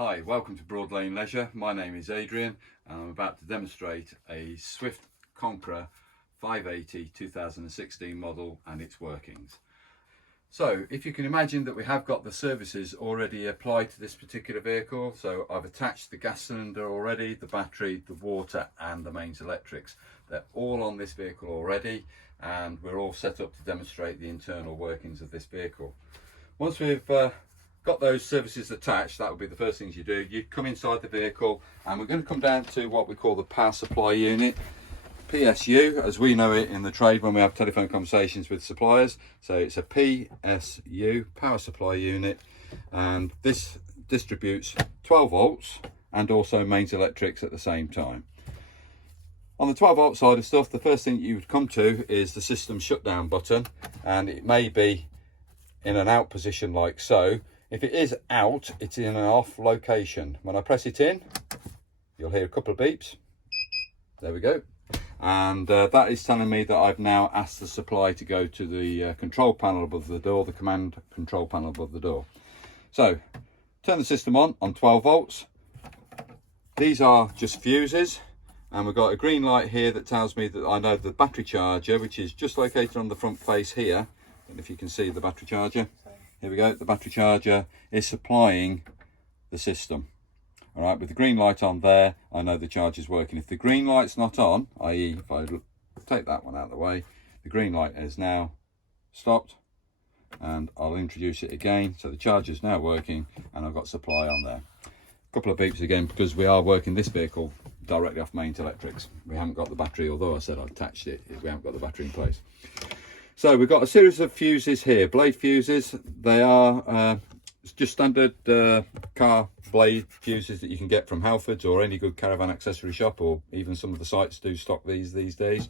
Hi, welcome to Broad Lane Leisure. My name is Adrian and I'm about to demonstrate a Swift Conqueror 580 2016 model and its workings. So if you can imagine that we have got the services already applied to this particular vehicle, so I've attached the gas cylinder already, the battery, the water and the mains electrics. They're all on this vehicle already and we're all set up to demonstrate the internal workings of this vehicle. Once we've got those services attached, that will be the first things you do. You come inside the vehicle and we're going to come down to what we call the power supply unit, PSU as we know it in the trade when we have telephone conversations with suppliers. So it's a PSU, power supply unit, and this distributes 12 volts and also mains electrics at the same time. On the 12 volt side of stuff, the first thing you would come to is the system shutdown button, and it may be in an out position like so. If it is out, it's in an off location. When I press it in, you'll hear a couple of beeps. There we go. And that is telling me that I've now asked the supply to go to the control panel above the door, the command control panel above the door. So, turn the system on 12 volts. These are just fuses. And we've got a green light here that tells me that I know the battery charger, which is just located on the front face here. I don't know if you can see the battery charger. Here we go, the battery charger is supplying the system. All right, with the green light on there, I know the charge is working. If the green light's not on, i.e. if I take that one out of the way, the green light is now stopped, and I'll introduce it again. So the charger is now working and I've got supply on there. A couple of beeps again because we are working this vehicle directly off mains electrics. We haven't got the battery, although I said I attached it, we haven't got the battery in place. So we've got a series of fuses here, blade fuses. They are just standard car blade fuses that you can get from Halfords or any good caravan accessory shop, or even some of the sites do stock these days.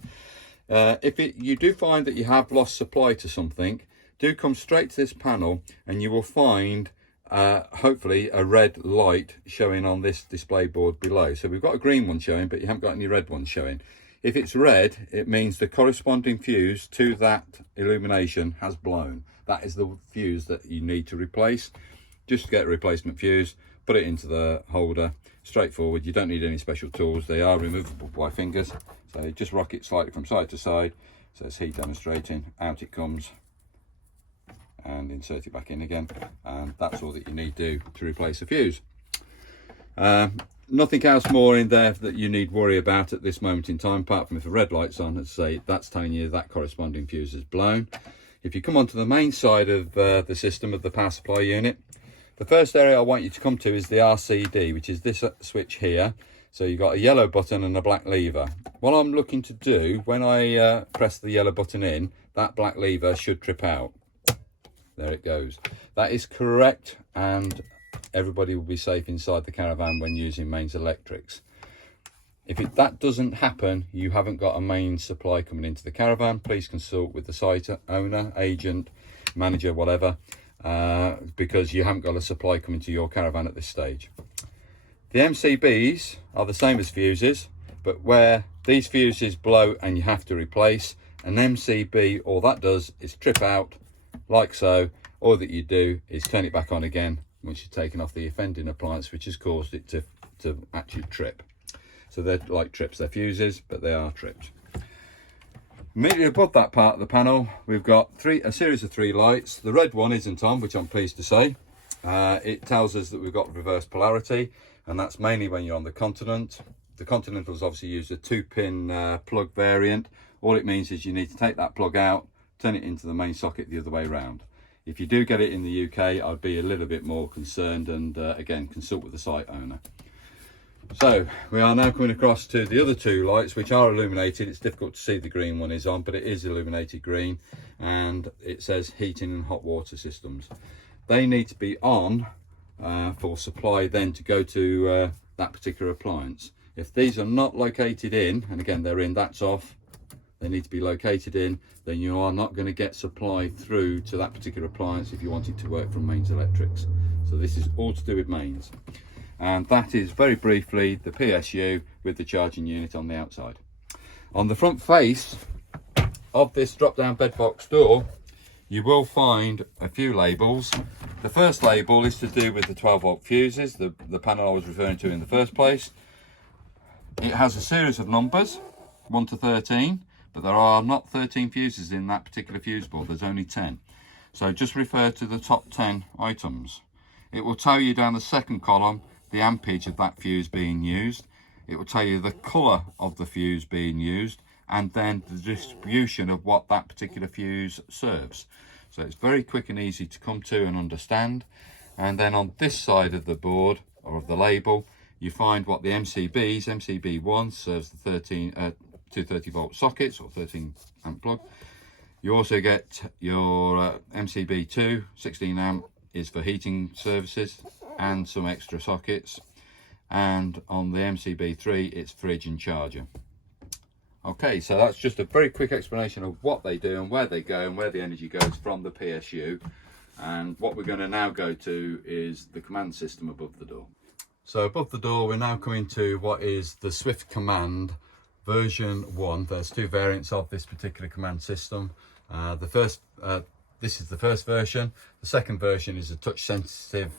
If you do find that you have lost supply to something, do come straight to this panel and you will find hopefully a red light showing on this display board below. So we've got a green one showing, but you haven't got any red ones showing. If it's red, it means the corresponding fuse to that illumination has blown. That is the fuse that you need to replace. Just get a replacement fuse, put it into the holder, straightforward. You don't need any special tools. They are removable by fingers. So just rock it slightly from side to side. So it's heat demonstrating, out it comes, and insert it back in again. And that's all that you need to do to replace a fuse. Nothing else more in there that you need worry about at this moment in time, apart from if the red light's on, let's say that's telling you that corresponding fuse is blown. If you come onto the main side of the system of the power supply unit, the first area I want you to come to is the RCD, which is this switch here. So you've got a yellow button and a black lever. What I'm looking to do, when I press the yellow button in, that black lever should trip out. There it goes. That is correct, and everybody will be safe inside the caravan when using mains electrics. If that doesn't happen, you haven't got a main supply coming into the caravan. Please consult with the site owner, agent, manager, whatever, because you haven't got a supply coming to your caravan at this stage. The MCBs are the same as fuses, but where these fuses blow and you have to replace, an MCB, all that does is trip out like so. All that you do is turn it back on again once you've taken off the offending appliance which has caused it to actually trip. So they're like trips, they're fuses, but they are trips. Immediately above that part of the panel, we've got a series of 3 lights. The red one isn't on, which I'm pleased to say. It tells us that we've got reverse polarity, and that's mainly when you're on the Continent. The Continentals obviously use a 2-pin plug variant. All it means is you need to take that plug out, turn it into the main socket the other way around. If you do get it in the UK, I'd be a little bit more concerned, and again, consult with the site owner. So we are now coming across to the other 2 lights, which are illuminated. It's difficult to see the green one is on, but it is illuminated green, and it says heating and hot water systems. They need to be on for supply then to go to that particular appliance. If these are not located in, and again they're in, that's off, they need to be located in, then you are not going to get supply through to that particular appliance if you want it to work from mains electrics. So this is all to do with mains, and that is very briefly the PSU with the charging unit on the outside. On the front face of this drop down bed box door, you will find a few labels The first label is to do with the 12-volt fuses, the panel I was referring to in the first place. It has a series of numbers, 1 to 13, but there are not 13 fuses in that particular fuse board, there's only 10. So just refer to the top 10 items. It will tell you down the second column the ampage of that fuse being used. It will tell you the colour of the fuse being used, and then the distribution of what that particular fuse serves. So it's very quick and easy to come to and understand. And then on this side of the board, or of the label, you find what the MCBs, MCB1 serves the 230 volt sockets or 13 amp plug. You also get your MCB2, 16 amp is for heating services and some extra sockets. And on the MCB3, it's fridge and charger. Okay, so that's just a very quick explanation of what they do and where they go and where the energy goes from the PSU. And what we're going to now go to is the command system above the door. So above the door, we're now coming to what is the Swift Command version 1. There's 2 variants of this particular command system. This is the first version. The second version is a touch sensitive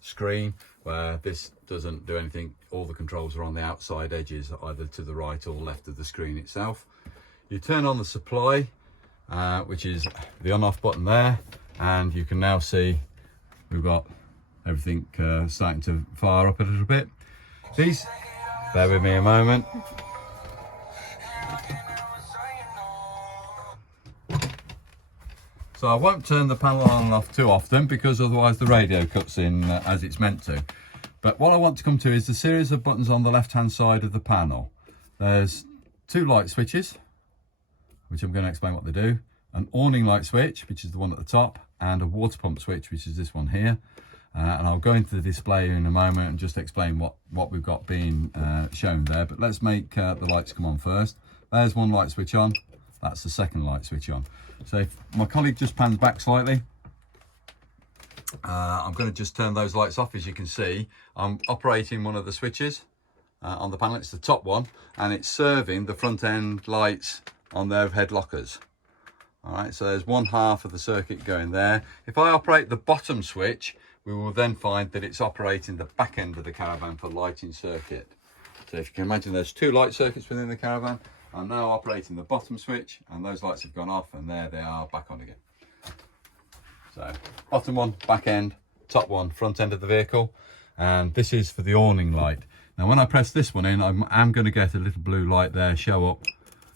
screen, where this doesn't do anything. All the controls are on the outside edges, either to the right or left of the screen itself. You turn on the supply, which is the on off button there, and you can now see we've got everything starting to fire up a little bit. Please bear with me a moment. So I won't turn the panel on and off too often, because otherwise the radio cuts in as it's meant to. But what I want to come to is the series of buttons on the left hand side of the panel. There's 2 light switches, which I'm going to explain what they do, an awning light switch, which is the one at the top, and a water pump switch, which is this one here. And I'll go into the display in a moment and just explain what we've got being shown there. But let's make the lights come on first. There's one light switch on, that's the second light switch on. So if my colleague just pans back slightly, I'm going to just turn those lights off. As you can see, I'm operating one of the switches on the panel. It's the top one, and it's serving the front end lights on the overhead lockers. All right, so there's one half of the circuit going there. If I operate the bottom switch, we will then find that it's operating the back end of the caravan for lighting circuit. So if you can imagine, there's 2 light circuits within the caravan. I'm now operating the bottom switch, and those lights have gone off, and there they are back on again. So bottom one, back end, top one, front end of the vehicle. And this is for the awning light. Now when I press this one in, I'm going to get a little blue light there show up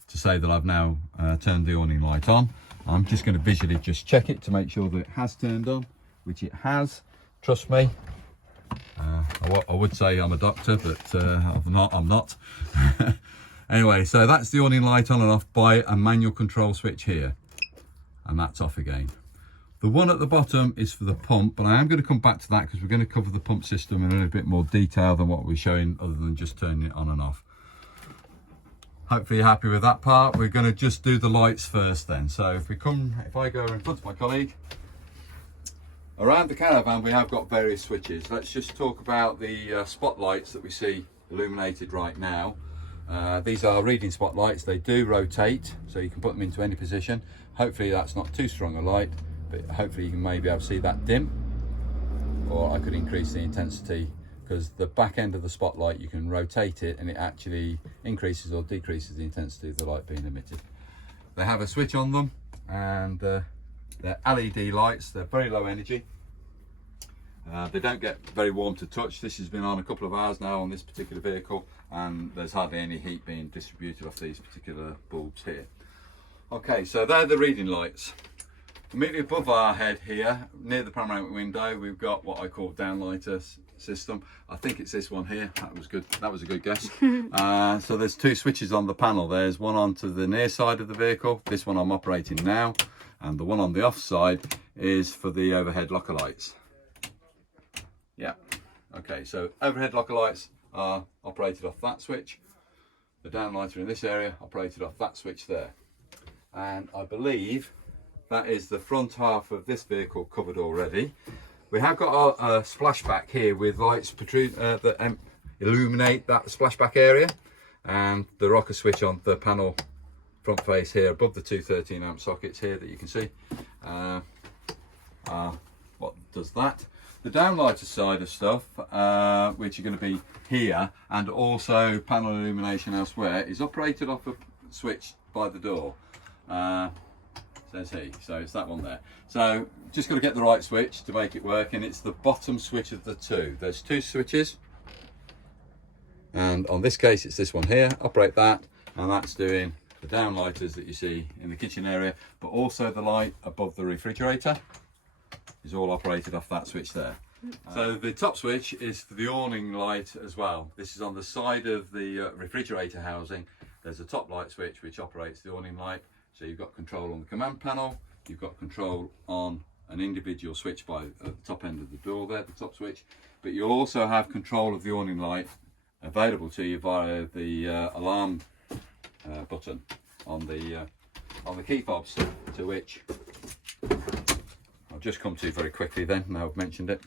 to say that I've now turned the awning light on. I'm just going to visually just check it to make sure that it has turned on, which it has. Trust me. I would say I'm a doctor, but I'm not. Anyway, so that's the awning light on and off by a manual control switch here, and that's off again. The one at the bottom is for the pump, but I am going to come back to that because we're going to cover the pump system in a little bit more detail than what we're showing, other than just turning it on and off. Hopefully you're happy with that part. We're going to just do the lights first then. So if I go in front of my colleague, around the caravan we have got various switches. Let's just talk about the spotlights that we see illuminated right now. These are reading spotlights. They do rotate, so you can put them into any position. Hopefully that's not too strong a light, but hopefully you can maybe be able to see that dim. Or I could increase the intensity, because the back end of the spotlight, you can rotate it and it actually increases or decreases the intensity of the light being emitted. They have a switch on them, and they're LED lights. They're very low energy. They don't get very warm to touch. This has been on a couple of hours now on this particular vehicle, and there's hardly any heat being distributed off these particular bulbs here. Okay, so they're the reading lights. Immediately above our head here, near the panoramic window, we've got what I call downlighter system. I think it's this one here. That was good. That was a good guess. So there's 2 switches on the panel. There's one onto the near side of the vehicle. This one I'm operating now, and the one on the off side is for the overhead locker lights. Yeah. Okay, so overhead locker lights are operated off that switch. The downlighter in this area operated off that switch there. And I believe that is the front half of this vehicle covered already. We have got a splashback here with lights that illuminate that splashback area, and the rocker switch on the panel front face here above the 213 amp sockets here that you can see. What does that. The downlighter side of stuff, which are going to be here and also panel illumination elsewhere, is operated off a switch by the door. Says he, so it's that one there. So just got to get the right switch to make it work, and it's the bottom switch of the two. There's two switches, and on this case it's this one here. Operate that, and that's doing the downlighters that you see in the kitchen area, but also the light above the refrigerator is all operated off that switch there. So the top switch is for the awning light as well. This is on the side of the refrigerator housing. There's a top light switch which operates the awning light. So you've got control on the command panel, you've got control on an individual switch by at the top end of the door there, the top switch, but you also have control of the awning light available to you via the alarm button on the key fobs, to which I'll just come to very quickly then, now I've mentioned it.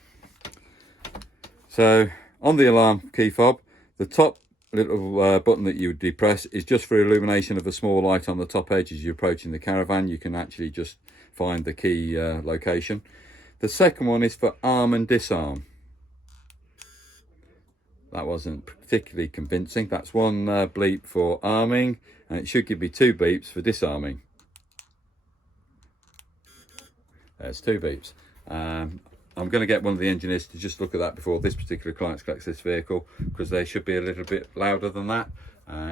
So on the alarm key fob, the top little button that you would depress is just for illumination of a small light on the top edge as you're approaching the caravan. You can actually just find the key location. The second one is for arm and disarm. That wasn't particularly convincing. That's one bleep for arming, and it should give me two beeps for disarming. There's two beeps. I'm going to get one of the engineers to just look at that before this particular client collects this vehicle, because they should be a little bit louder than that.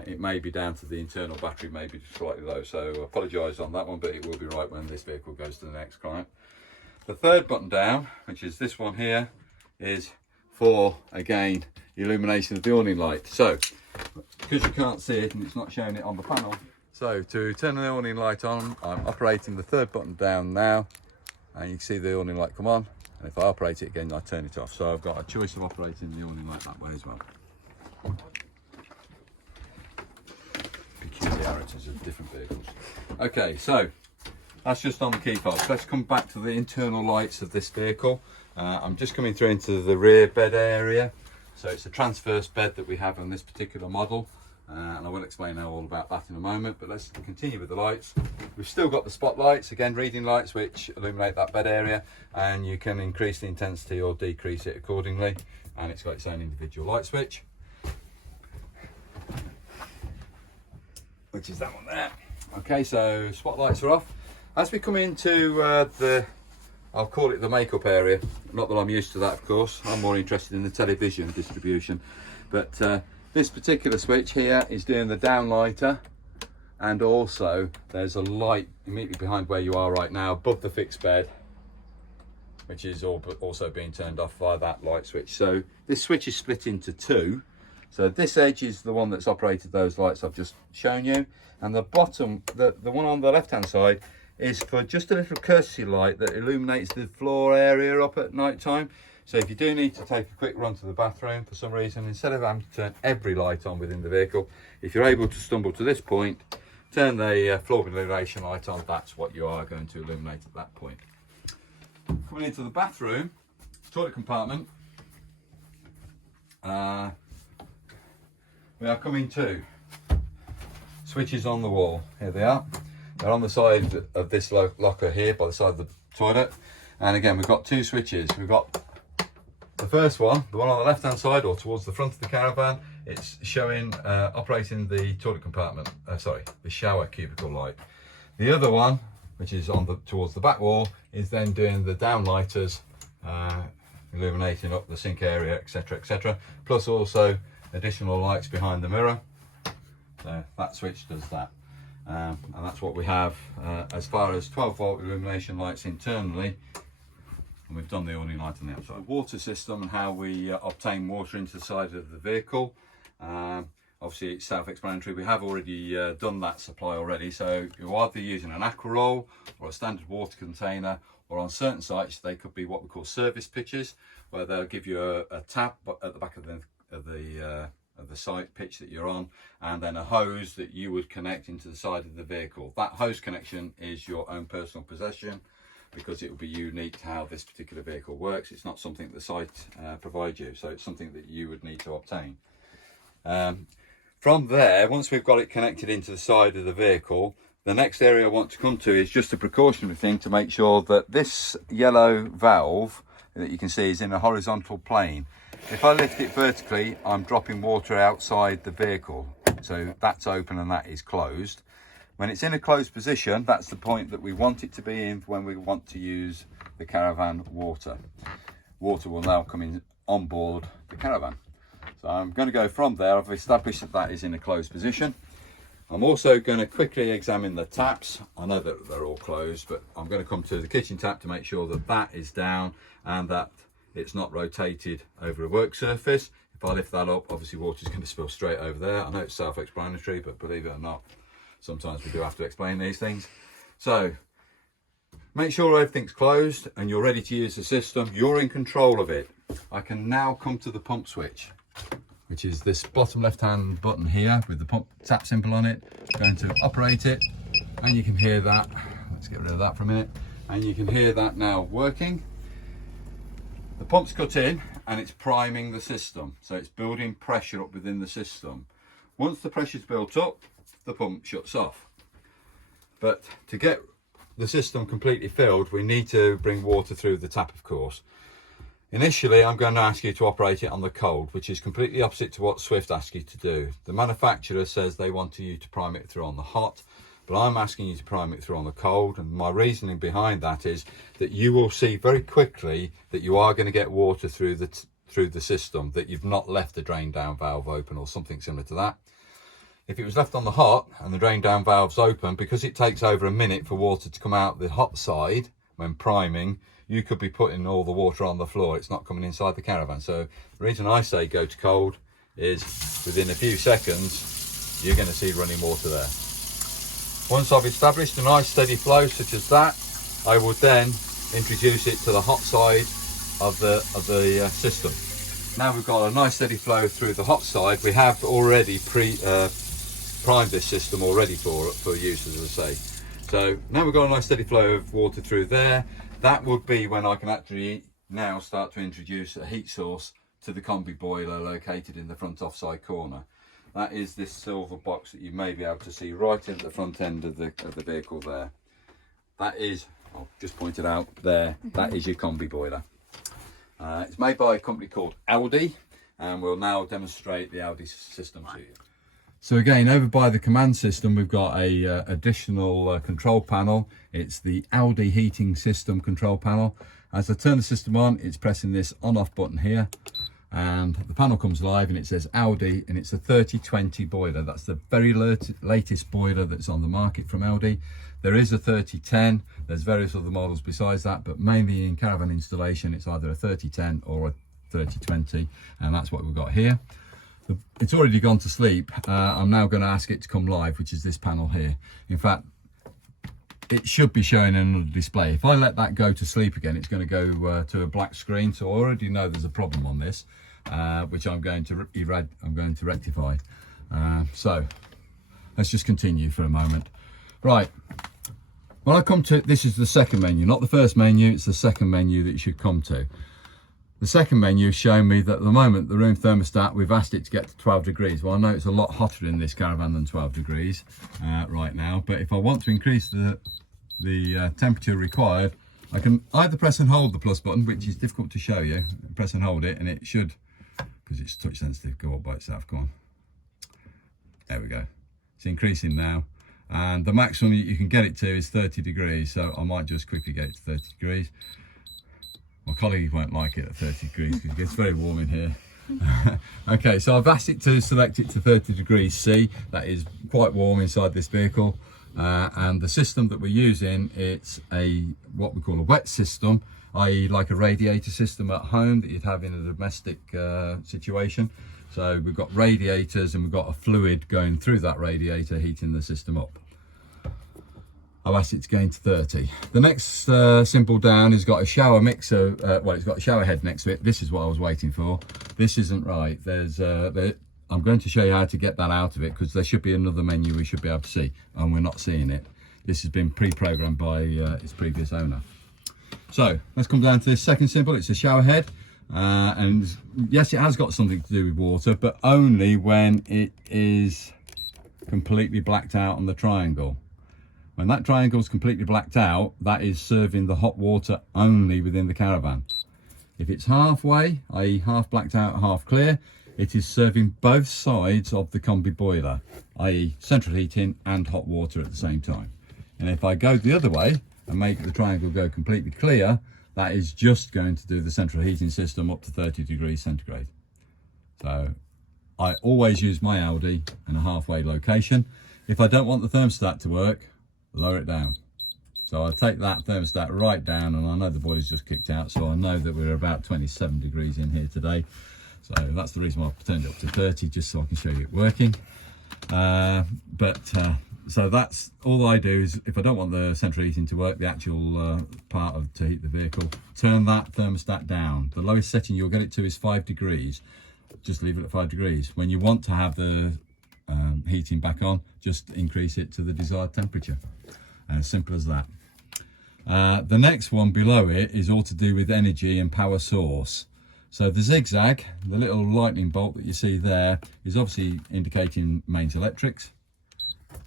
It may be down to the internal battery, maybe slightly low, so I apologise on that one, but it will be right when this vehicle goes to the next client. The third button down, which is this one here, is for, again, illumination of the awning light. So, because you can't see it and it's not showing it on the panel, so to turn the awning light on, I'm operating the third button down now, and you can see the awning light come on. And if I operate it again, I turn it off. So I've got a choice of operating the awning light that way as well. Peculiarities of different vehicles. Okay, so that's just on the key fobs. Let's come back to the internal lights of this vehicle. I'm just coming through into the rear bed area. So it's a transverse bed that we have on this particular model. And I will explain all about that in a moment, but let's continue with the lights. We've still got the spotlights, again reading lights, which illuminate that bed area, and you can increase the intensity or decrease it accordingly, and it's got its own individual light switch, which is that one there. Okay, so spotlights are off. As we come into I'll call it the makeup area, not that I'm used to that of course, I'm more interested in the television distribution, but this particular switch here is doing the downlighter, and also there's a light immediately behind where you are right now above the fixed bed, which is also being turned off via that light switch. So this switch is split into two. So this edge is the one that's operated those lights I've just shown you, and the bottom, the one on the left hand side, is for just a little courtesy light that illuminates the floor area up at night time. So if you do need to take a quick run to the bathroom for some reason, instead of having to turn every light on within the vehicle, if you're able to stumble to this point, turn the floor illumination light on, that's what you are going to illuminate at that point. Coming into the bathroom, toilet compartment, we are coming to switches on the wall. Here they are. They're on the side of this locker here, by the side of the toilet. And again, we've got two switches. We've got the first one, the one on the left hand side or towards the front of the caravan, it's showing operating the toilet compartment, the shower cubicle light. The other one, which is on towards the back wall, is then doing the downlighters, illuminating up the sink area, etc, etc, plus also additional lights behind the mirror. So that switch does that, and that's what we have as far as 12-volt illumination lights internally. And we've done the awning light on the outside. The water system and how we obtain water into the side of the vehicle. Obviously it's self-explanatory. We have already done that supply already. So you're either using an aqua roll or a standard water container, or on certain sites they could be what we call service pitches, where they'll give you a tap at the back of the site pitch that you're on, and then a hose that you would connect into the side of the vehicle. That hose connection is your own personal possession, because it will be unique to how this particular vehicle works. It's not something the site provides you, so it's something that you would need to obtain. From there, once we've got it connected into the side of the vehicle, the next area I want to come to is just a precautionary thing to make sure that this yellow valve that you can see is in a horizontal plane. If I lift it vertically, I'm dropping water outside the vehicle. So that's open and that is closed. When it's in a closed position, that's the point that we want it to be in when we want to use the caravan water. Water will now come in on board the caravan. So I'm going to go from there. I've established that that is in a closed position. I'm also going to quickly examine the taps. I know that they're all closed, but I'm going to come to the kitchen tap to make sure that that is down and that it's not rotated over a work surface. If I lift that up, obviously water is going to spill straight over there. I know it's self-explanatory, but believe it or not, sometimes we do have to explain these things. So make sure everything's closed and you're ready to use the system. You're in control of it. I can now come to the pump switch, which is this bottom left hand button here with the pump tap symbol on it. Going to operate it, and you can hear that. Let's get rid of that for a minute. And you can hear that now working. The pump's cut in and it's priming the system, so it's building pressure up within the system. Once the pressure's built up, the pump shuts off. But to get the system completely filled, we need to bring water through the tap, of course. Initially, I'm going to ask you to operate it on the cold, which is completely opposite to what Swift asks you to do. The manufacturer says they want you to prime it through on the hot, but I'm asking you to prime it through on the cold, and my reasoning behind that is that you will see very quickly that you are going to get water through the system, that you've not left the drain down valve open or something similar to that. If it was left on the hot and the drain down valve's open, because it takes over a minute for water to come out the hot side when priming, you could be putting all the water on the floor. It's not coming inside the caravan. So the reason I say go to cold is within a few seconds, you're going to see running water there. Once I've established a nice steady flow such as that, I will then introduce it to the hot side of the system. Now we've got a nice steady flow through the hot side. We have already primed this system already for use, as I say. So now we've got a nice steady flow of water through there. That would be when I can actually now start to introduce a heat source to the combi boiler located in the front offside corner. That is this silver box that you may be able to see right at the front end of the vehicle there. That is, I'll just point it out there, that is your combi boiler. It's made by a company called Aldi, and we'll now demonstrate the Aldi system to you. So again, over by the command system, we've got a additional control panel. It's the Aldi heating system control panel. As I turn the system on, it's pressing this on-off button here, and the panel comes live and it says Aldi, and it's a 3020 boiler. That's the very latest boiler that's on the market from Aldi. There is a 3010, there's various other models besides that, but mainly in caravan installation, it's either a 3010 or a 3020, and that's what we've got here. It's already gone to sleep. I'm now going to ask it to come live, which is this panel here. In fact, it should be showing another display. If I let that go to sleep again, it's going to go to a black screen. So I already know there's a problem on this, which I'm going to rectify. So let's just continue for a moment. Right. When I come to, this is the second menu, not the first menu, it's the second menu that you should come to. The second menu is showing me that at the moment the room thermostat, we've asked it to get to 12 degrees. Well, I know it's a lot hotter in this caravan than 12 degrees right now, but if I want to increase the temperature required, I can either press and hold the plus button, which is difficult to show you. Press and hold it, and it should, because it's touch sensitive, go up by itself. Go on. There we go. It's increasing now, and the maximum you can get it to is 30 degrees. So I might just quickly get it to 30 degrees. My colleague won't like it at 30 degrees because it gets very warm in here. Okay, so I've asked it to select it to 30 degrees C. That is quite warm inside this vehicle. And the system that we're using, it's what we call a wet system, i.e. like a radiator system at home that you'd have in a domestic situation. So we've got radiators and we've got a fluid going through that radiator heating the system up. I've asked it to go into 30. The next symbol down has got a shower mixer, well, it's got a shower head next to it. This is what I was waiting for. This isn't right. I'm going to show you how to get that out of it, because there should be another menu we should be able to see, and we're not seeing it. This has been pre-programmed by its previous owner. So let's come down to this second symbol. It's a shower head. And yes, it has got something to do with water, but only when it is completely blacked out on the triangle. When that triangle is completely blacked out, that is serving the hot water only within the caravan. If it's halfway, i.e. half blacked out, half clear, it is serving both sides of the combi boiler, i.e. central heating and hot water at the same time. And if I go the other way and make the triangle go completely clear, that is just going to do the central heating system up to 30 degrees centigrade. So I always use my Aldi in a halfway location. If I don't want the thermostat to work, lower it down. So I take that thermostat right down, and I know the boiler's just kicked out, so I know that we're about 27 degrees in here today. So that's the reason why I've turned it up to 30, just so I can show you it working. So that's all I do is, if I don't want the central heating to work, the actual part of to heat the vehicle, turn that thermostat down. The lowest setting you'll get it to is 5 degrees. Just leave it at 5 degrees. When you want to have the heating back on, just increase it to the desired temperature. As simple as that. The next one below it is all to do with energy and power source. So the zigzag, the little lightning bolt that you see there, is obviously indicating mains electrics.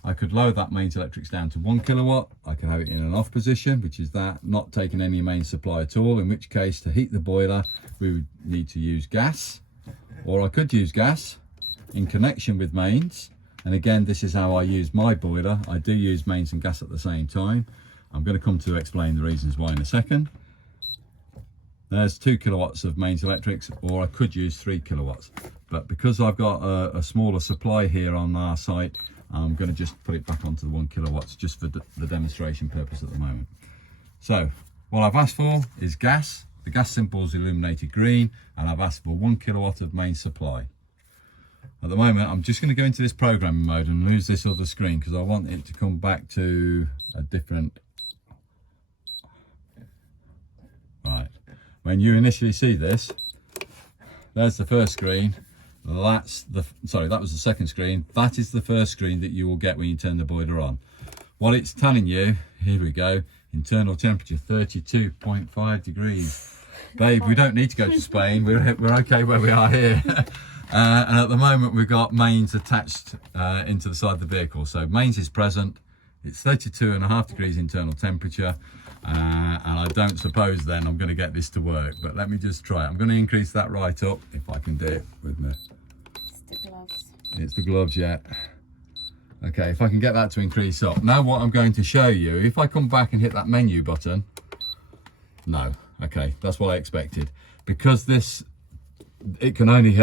I could lower that mains electrics down to 1 kilowatt. I could have it in an off position, which is that, not taking any main supply at all, in which case to heat the boiler we would need to use gas, or I could use gas in connection with mains. And again, this is how I use my boiler. I do use mains and gas at the same time. I'm going to come to explain the reasons why in a second. There's 2 kilowatts of mains electrics, or I could use 3 kilowatts. But because I've got a smaller supply here on our site, I'm going to just put it back onto the 1 kilowatts just for the demonstration purpose at the moment. So what I've asked for is gas. The gas symbol is illuminated green, and I've asked for 1 kilowatt of main supply. At the moment, I'm just going to go into this programming mode and lose this other screen because I want it to come back to a different... Right. When you initially see this, there's the first screen. That was the second screen. That is the first screen that you will get when you turn the boiler on. What it's telling you, here we go, internal temperature 32.5 degrees. Babe, we don't need to go to Spain. We're okay where we are here. And at the moment we've got mains attached into the side of the vehicle. So mains is present. It's 32.5 degrees internal temperature. And I don't suppose then I'm going to get this to work, but let me just try it. I'm going to increase that right up if I can do it with me. It's the gloves. It's the gloves, yeah. Okay, if I can get that to increase up. Now what I'm going to show you, if I come back and hit that menu button, no, okay, that's what I expected. Because it can only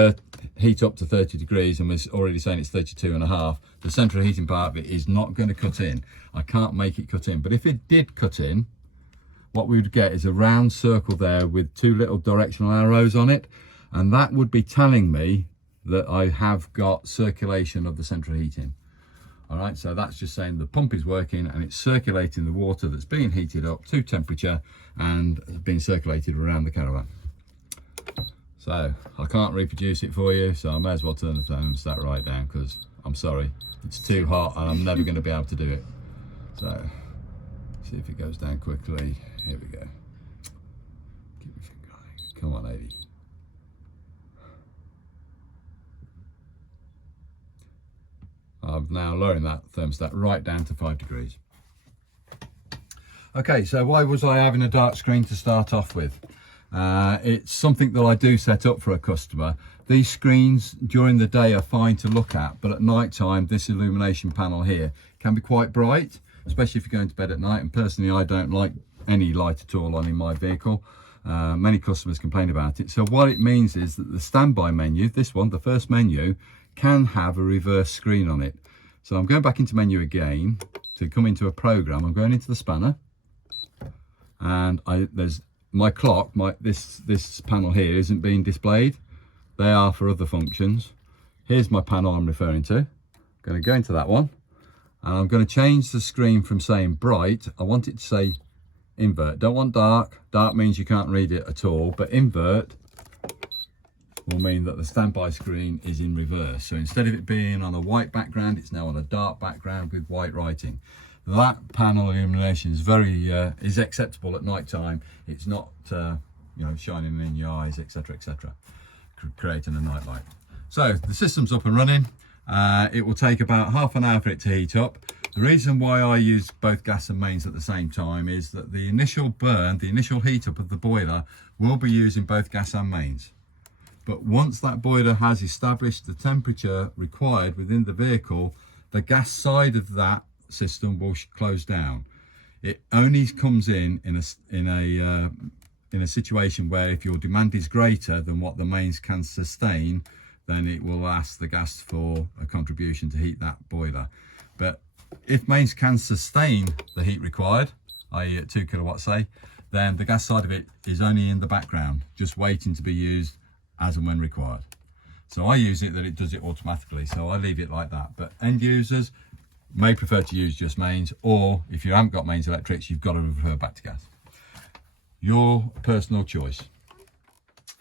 heat up to 30 degrees and we're already saying it's 32.5, the central heating part of it is not going to cut in. I can't make it cut in, but if it did cut in, what we would get is a round circle there with 2 little directional arrows on it, and that would be telling me that I have got circulation of the central heating. All right, so that's just saying the pump is working and it's circulating the water that's being heated up to temperature and being circulated around the caravan. So I can't reproduce it for you, so I may as well turn the thermostat right down because I'm sorry, it's too hot and I'm never going to be able to do it. So see if it goes down quickly. Here we go. Keep your finger on it. Come on, Adie. I'm now lowering that thermostat right down to 5 degrees. Okay, so why was I having a dark screen to start off with? It's something that I do set up for a customer. These screens during the day are fine to look at, but at night time, this illumination panel here can be quite bright, especially if you're going to bed at night. And personally, I don't like any light at all on in my vehicle. Many customers complain about it. So what it means is that the standby menu, this one, the first menu, can have a reverse screen on it. So I'm going back into menu again to come into a program. I'm going into the spanner, and there's my clock. This panel here isn't being displayed. They are for other functions. Here's my panel I'm referring to. I'm going to go into that one, and I'm going to change the screen from saying bright. I want it to say invert. Don't want dark. Dark means you can't read it at all, but invert will mean that the standby screen is in reverse. So instead of it being on a white background, it's now on a dark background with white writing. That panel illumination is is acceptable at night time. It's not shining in your eyes, etc., etc., creating a night light. So the system's up and running. It will take about half an hour for it to heat up. The reason why I use both gas and mains at the same time is that the initial burn, the initial heat up of the boiler will be using both gas and mains. But once that boiler has established the temperature required within the vehicle, the gas side of that system will close down. It only comes in a situation where if your demand is greater than what the mains can sustain, then it will ask the gas for a contribution to heat that boiler. But if mains can sustain the heat required, i.e. at 2 kilowatts say, then the gas side of it is only in the background, just waiting to be used as and when required. So I use it that it does it automatically, so I leave it like that. But end users may prefer to use just mains, or if you haven't got mains electrics, you've got to refer back to gas. Your personal choice.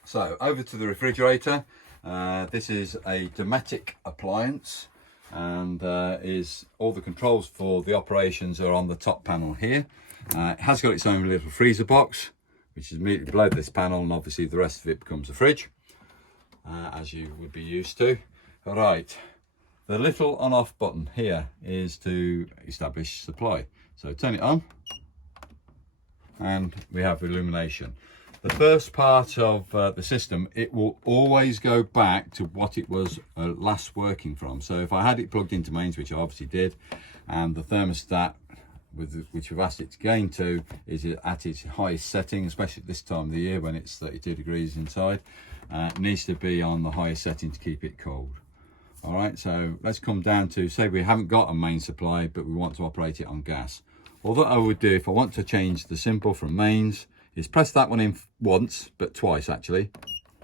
So over to the refrigerator. This is a Dometic appliance, and is all the controls for the operations are on the top panel here. It has got its own little freezer box, which is immediately below this panel, and obviously the rest of it becomes a fridge, as you would be used to. All right, the little on-off button here is to establish supply. So turn it on, and we have illumination. The first part of the system, it will always go back to what it was last working from. So if I had it plugged into mains, which I obviously did, and the thermostat which we've asked it to gain to is at its highest setting, especially at this time of the year when it's 32 degrees inside, it needs to be on the highest setting to keep it cold. All right, so let's come down to, say we haven't got a main supply, but we want to operate it on gas. All that I would do if I want to change the symbol from mains is press that one in once, but twice actually.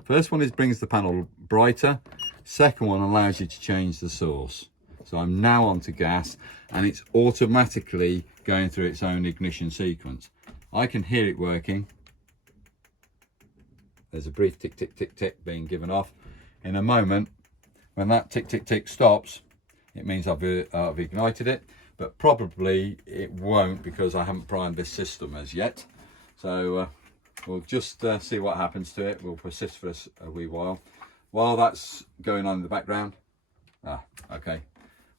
First one brings the panel brighter. Second one allows you to change the source. So I'm now onto gas, and it's automatically going through its own ignition sequence. I can hear it working. There's a brief tick, tick, tick, tick being given off. In a moment, when that tick, tick, tick stops, it means I've ignited it, but probably it won't because I haven't primed this system as yet. So we'll just see what happens to it. We'll persist for a wee while. While that's going on in the background, okay,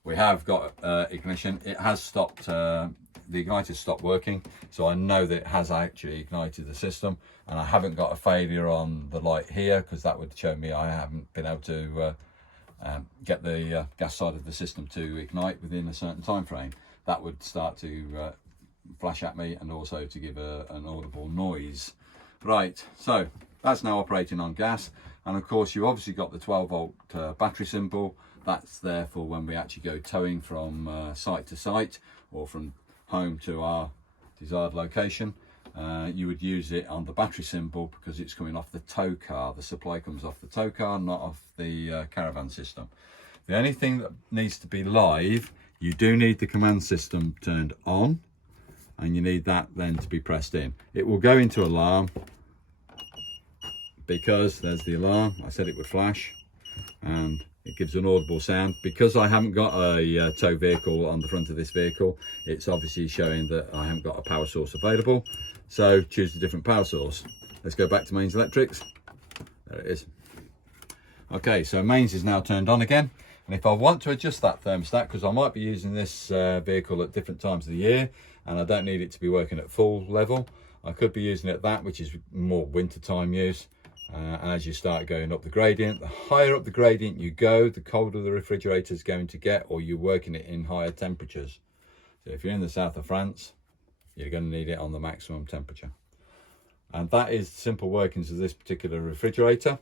we have got ignition. It has stopped, the igniter stopped working, so I know that it has actually ignited the system, and I haven't got a failure on the light here because that would show me I haven't been able to get the gas side of the system to ignite within a certain time frame. That would start to flash at me, and also to give an audible noise. Right, so that's now operating on gas, and of course you obviously got the 12-volt battery symbol. That's there for when we actually go towing from site to site, or from home to our desired location. You would use it on the battery symbol because it's coming off the tow car. The supply comes off the tow car, not off the caravan system. The only thing that needs to be live, you do need the command system turned on, and you need that then to be pressed in. It will go into alarm because there's the alarm. I said it would flash, and it gives an audible sound. Because I haven't got a tow vehicle on the front of this vehicle, it's obviously showing that I haven't got a power source available. So choose a different power source. Let's go back to mains electrics. There it is. Okay, so mains is now turned on again. And if I want to adjust that thermostat, because I might be using this vehicle at different times of the year, and I don't need it to be working at full level, I could be using it that, which is more winter time use. And as you start going up the gradient, the higher up the gradient you go, the colder the refrigerator is going to get, or you're working it in higher temperatures. So if you're in the south of France, you're going to need it on the maximum temperature. And that is the simple workings of this particular refrigerator.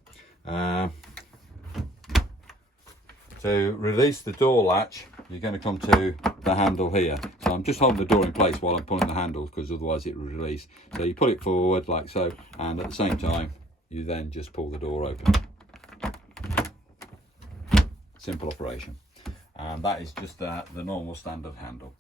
To release the door latch, you're going to come to the handle here. So I'm just holding the door in place while I'm pulling the handle, because otherwise it will release. So you pull it forward like so, and at the same time you then just pull the door open. Simple operation. And that is just the normal standard handle.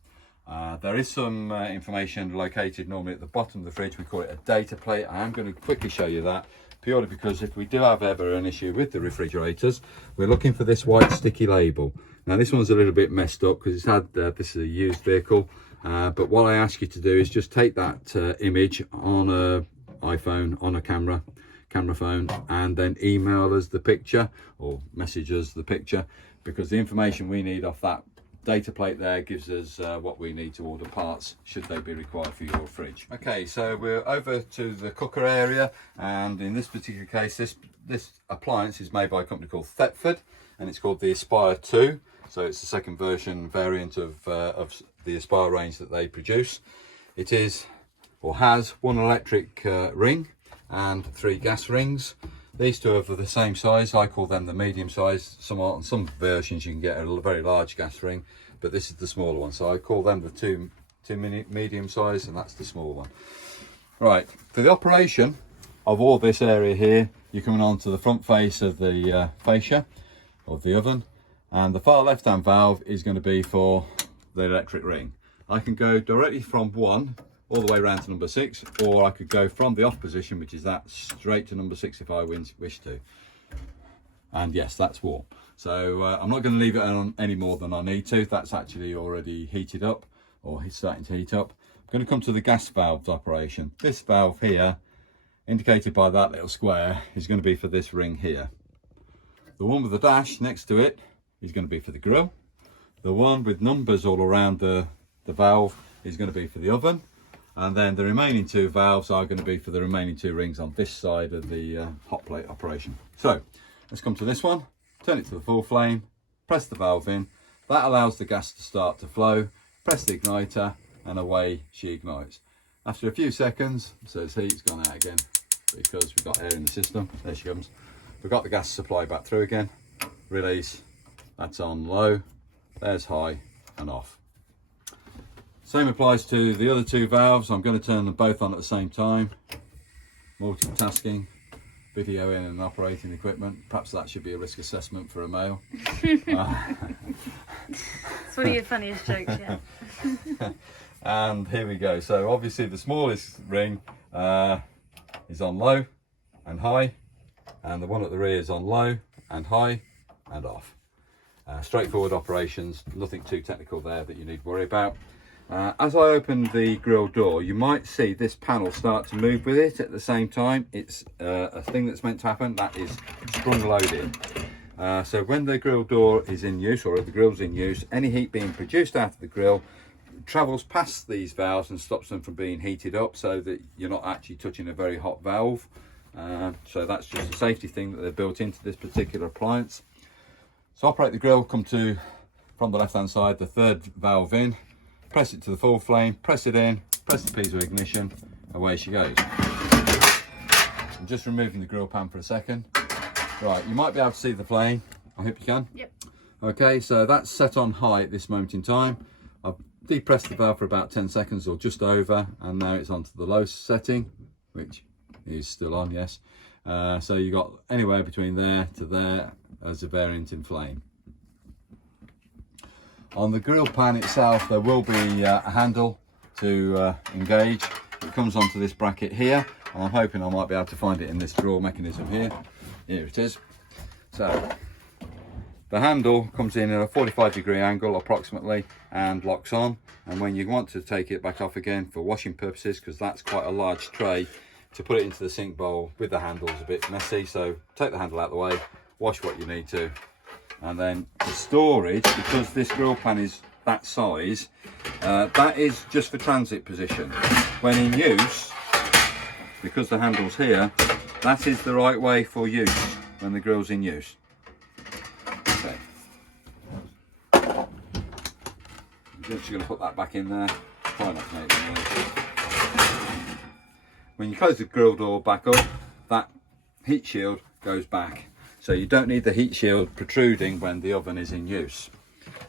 There is some information located normally at the bottom of the fridge. We call it a data plate. I am going to quickly show you that, purely because if we do have ever an issue with the refrigerators, we're looking for this white sticky label. Now this one's a little bit messed up because it's had this is a used vehicle, but what I ask you to do is just take that image on a iPhone, on a camera phone, and then email us the picture or message us the picture, because the information we need off that data plate there gives us what we need to order parts should they be required for your fridge. Okay, so we're over to the cooker area, and in this particular case this appliance is made by a company called Thetford, and it's called the Aspire 2. So it's the second version variant of the Aspire range that they produce. It is, or has, one electric ring and 3 gas rings. These two are of the same size. I call them the medium size. On some versions you can get a very large gas ring, but this is the smaller one. So I call them the two medium size, and that's the small one. Right, for the operation of all this area here, you're coming on to the front face of the fascia of the oven, and the far left hand valve is going to be for the electric ring. I can go directly from 1 all the way around to number 6, or I could go from the off position, which is that, straight to number 6 if I wish to. And yes, that's warm, so I'm not going to leave it on any more than I need to. That's actually already heated up, or it's starting to heat up. I'm going to come to the gas valve operation. This valve here, indicated by that little square, is going to be for this ring here. The one with the dash next to it is going to be for the grill. The one with numbers all around the valve is going to be for the oven. And then the remaining 2 valves are going to be for the remaining 2 rings on this side of the hot plate operation. So let's come to this one, turn it to the full flame, press the valve in. That allows the gas to start to flow. Press the igniter and away she ignites. After a few seconds, it says heat's gone out again because we've got air in the system. There she comes. We've got the gas supply back through again. Release, that's on low, there's high and off. Same applies to the other 2 valves. I'm going to turn them both on at the same time. Multitasking, videoing and operating equipment. Perhaps that should be a risk assessment for a male. It's one of your funniest jokes, yeah. And here we go. So obviously the smallest ring is on low and high, and the one at the rear is on low and high and off. Straightforward operations, nothing too technical there that you need to worry about. As I open the grill door, you might see this panel start to move with it at the same time. It's a thing that's meant to happen, that is sprung loading. So when the grill door is in use, or if the grill's in use, any heat being produced out of the grill travels past these valves and stops them from being heated up, so that you're not actually touching a very hot valve. So that's just a safety thing that they've built into this particular appliance. So operate the grill, come to, from the left hand side, the 3rd valve in. Press it to the full flame, press it in, press the piezo ignition, away she goes. I'm just removing the grill pan for a second. Right, you might be able to see the flame. I hope you can. Yep. Okay, so that's set on high at this moment in time. I've depressed the valve for about 10 seconds or just over, and now it's onto the low setting, which is still on, yes. So you got anywhere between there to there as a variant in flame. On the grill pan itself, there will be a handle to engage. It comes onto this bracket here, and I'm hoping I might be able to find it in this drawer mechanism here. Here it is. So the handle comes in at a 45-degree angle approximately and locks on, and when you want to take it back off again for washing purposes, because that's quite a large tray, to put it into the sink bowl with the handle is a bit messy, so take the handle out of the way, wash what you need to. And then the storage, because this grill pan is that size, that is just for transit position. When in use, because the handle's here, that is the right way for use when the grill's in use. Okay. I'm just going to put that back in there. Try not to make it noise. When you close the grill door back up, that heat shield goes back. So you don't need the heat shield protruding when the oven is in use.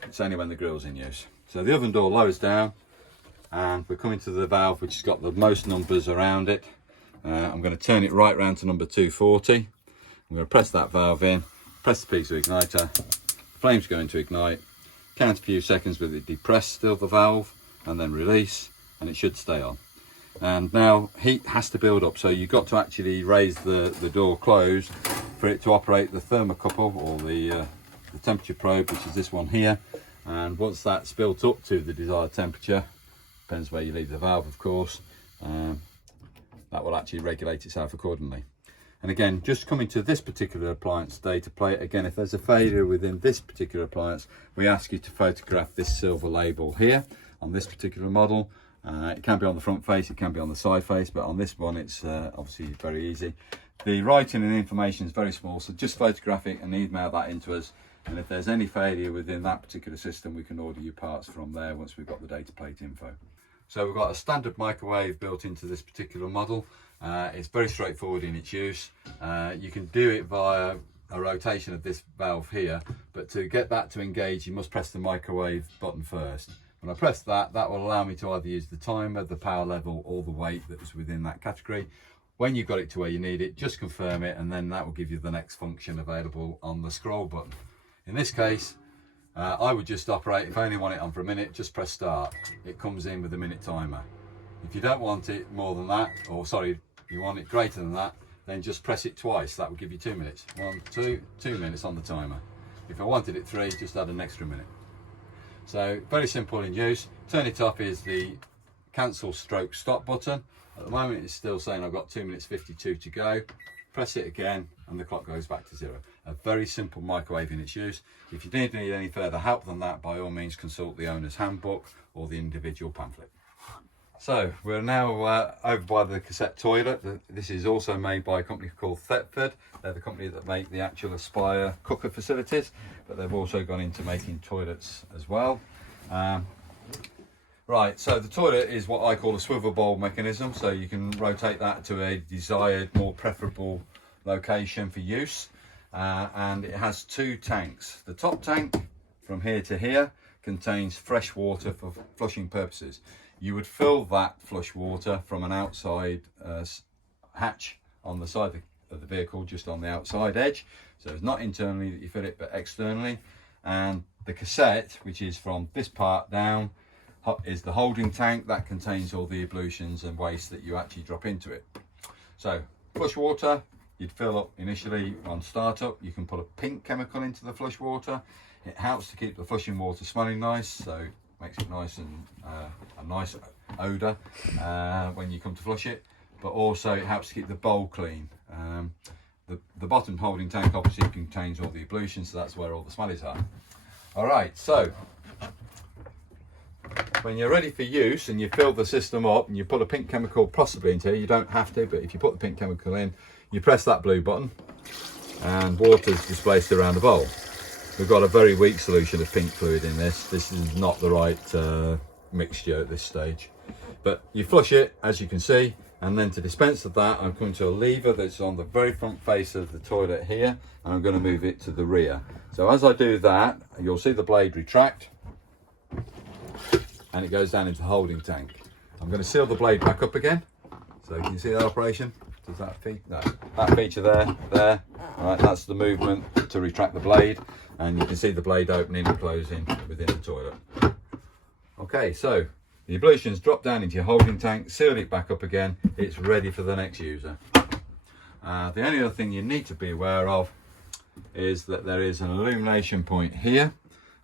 It's only when the grill's in use. So the oven door lowers down, and we're coming to the valve which has got the most numbers around it. I'm going to turn it right round to number 240. I'm going to press that valve in, press the piezo igniter, flame's going to ignite, count a few seconds with it depressed still the valve, and then release, and it should stay on. And now heat has to build up, so you've got to actually raise the door closed for it to operate the thermocouple, or the temperature probe, which is this one here. And once that's built up to the desired temperature, depends where you leave the valve of course, that will actually regulate itself accordingly. And again, just coming to this particular appliance data plate, again, if there's a failure within this particular appliance, we ask you to photograph this silver label here on this particular model. It can be on the front face, it can be on the side face, but on this one it's obviously very easy. The writing and information is very small, so just photograph it and email that into us. And if there's any failure within that particular system, we can order you parts from there once we've got the data plate info. So we've got a standard microwave built into this particular model. It's very straightforward in its use. You can do it via a rotation of this valve here, but to get that to engage, you must press the microwave button first. When I press that, that will allow me to either use the timer, the power level, or the weight that was within that category. When you've got it to where you need it, just confirm it, and then that will give you the next function available on the scroll button. In this case, I would just operate, if I only want it on for a minute, just press start. It comes in with a minute timer. If you don't want it more than that, or sorry, you want it greater than that, then just press it twice. That will give you 2 minutes. 1, 2, 2 minutes on the timer. If I wanted it 3, just add an extra minute. So very simple in use. Turn it off is the cancel stroke stop button. At the moment it's still saying I've got 2 minutes 52 to go. Press it again and the clock goes back to 0. A very simple microwave in its use. If you need any further help than that, by all means consult the owner's handbook or the individual pamphlet. So we're now over by the Cassette Toilet. This is also made by a company called Thetford. They're the company that make the actual Aspire cooker facilities, but they've also gone into making toilets as well. Right, so the toilet is what I call a swivel bowl mechanism, so you can rotate that to a desired, more preferable location for use. And it has 2 tanks. The top tank from here to here contains fresh water for flushing purposes. You would fill that flush water from an outside hatch on the side of the vehicle, just on the outside edge. So it's not internally that you fill it, but externally. And the cassette, which is from this part down, is the holding tank that contains all the ablutions and waste that you actually drop into it. So flush water, you'd fill up initially on startup. You can put a pink chemical into the flush water. It helps to keep the flushing water smelling nice, so makes it nice and a nice odour when you come to flush it, but also it helps to keep the bowl clean. The bottom holding tank obviously contains all the ablutions, so that's where all the smellies are. Alright, so when you're ready for use and you fill the system up and you put a pink chemical possibly into here, you don't have to, but if you put the pink chemical in, you press that blue button and water is displaced around the bowl. We've got a very weak solution of pink fluid in this. This is not the right mixture at this stage. But you flush it, as you can see, and then to dispense of that, I'm coming to a lever that's on the very front face of the toilet here, and I'm going to move it to the rear. So as I do that, you'll see the blade retract, and it goes down into the holding tank. I'm going to seal the blade back up again. So can you see that operation? Does that feature? No, that feature there. All right, that's the movement to retract the blade, and you can see the blade opening and closing within the toilet. Okay, so the ablutions drop down into your holding tank, seal it back up again, it's ready for the next user. The only other thing you need to be aware of is that there is an illumination point here.